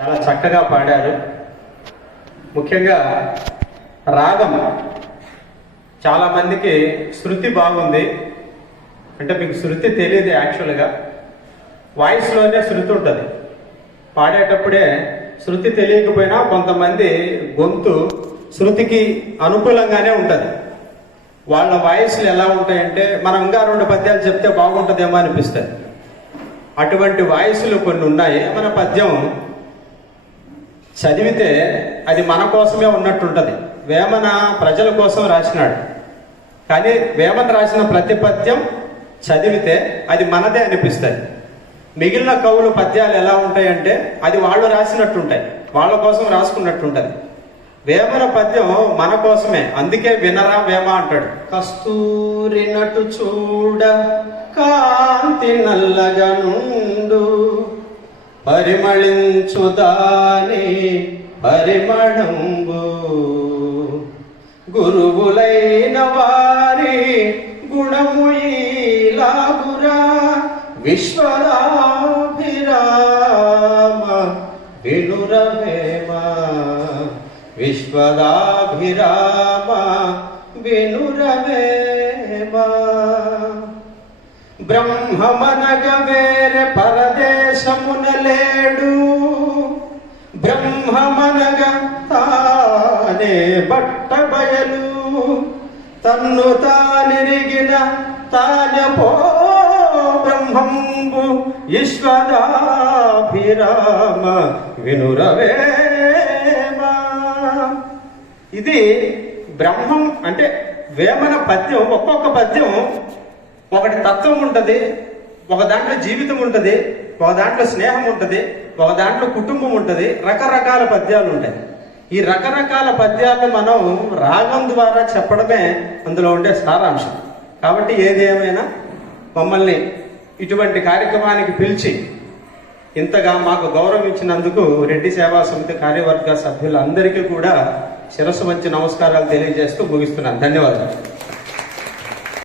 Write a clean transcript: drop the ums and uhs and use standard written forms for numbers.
చాలా చక్కగా పాడారు. ముఖ్యంగా రాగం చాలా మందికి శృతి బాగుంది అంటే మీకు శృతి తెలియదు. యాక్చువల్గా వాయిస్లోనే శృతి ఉంటుంది. పాడేటప్పుడే శృతి తెలియకపోయినా కొంతమంది గొంతు శృతికి అనుకూలంగానే ఉంటుంది. వాళ్ళ వాయిస్లు ఎలా ఉంటాయంటే మనం ఇంకా 2 పద్యాలు చెప్తే బాగుంటుందేమో అనిపిస్తుంది. అటువంటి వాయిస్లు కొన్ని ఉన్నాయి. మన పద్యం చదివితే అది మన కోసమే ఉన్నట్టుంటుంది. వేమన ప్రజల కోసం రాసినాడు, కానీ వేమన రాసిన ప్రతి పద్యం చదివితే అది మనదే అనిపిస్తుంది. మిగిలిన కవులు పద్యాలు ఎలా ఉంటాయంటే అది వాళ్ళు రాసినట్టుంటాయి, వాళ్ళ కోసం రాసుకున్నట్టుంటుంది. వేమన పద్యం మన కోసమే, అందుకే వినరా వేమ అంటాడు. కస్తూరి నటు చూడ కాంతి నల్లగా నుండు పరిమళించుదాని పరిమళంబు గురువులైన వారి గుణము ఈలాగురా విశ్వదాభిరామ వినురవేమ విశ్వదాభిరామ వినురవేమ. బ్రహ్మమనగ వేరే పరదేశమున లేడు, బ్రహ్మమనగ తానే బట్ట బయలు తన్ను తానిరిగిన తాజపో బ్రహ్మంబు ఈశ్వరాభిరామ వినురవేమ. ఇది బ్రహ్మం అంటే వేమన పద్యం. ఒక్కొక్క పద్యం ఒకటి తత్వం ఉంటుంది, ఒక దాంట్లో జీవితం ఉంటుంది, ఒక దాంట్లో స్నేహం ఉంటుంది, ఒక దాంట్లో కుటుంబం ఉంటుంది. రకరకాల పద్యాలు ఉంటాయి. ఈ రకరకాల పద్యాలను మనం రాగం ద్వారా చెప్పడమే అందులో ఉండే సారాంశం. కాబట్టి ఏది ఏమైనా మమ్మల్ని ఇటువంటి కార్యక్రమానికి పిలిచి ఇంతగా మాకు గౌరవం ఇచ్చినందుకు రెడ్డి సేవా సమితి కార్యవర్గ సభ్యులందరికీ కూడా శిరస్సు వంచి నమస్కారాలు తెలియజేస్తూ ముగిస్తున్నాను. ధన్యవాదాలు.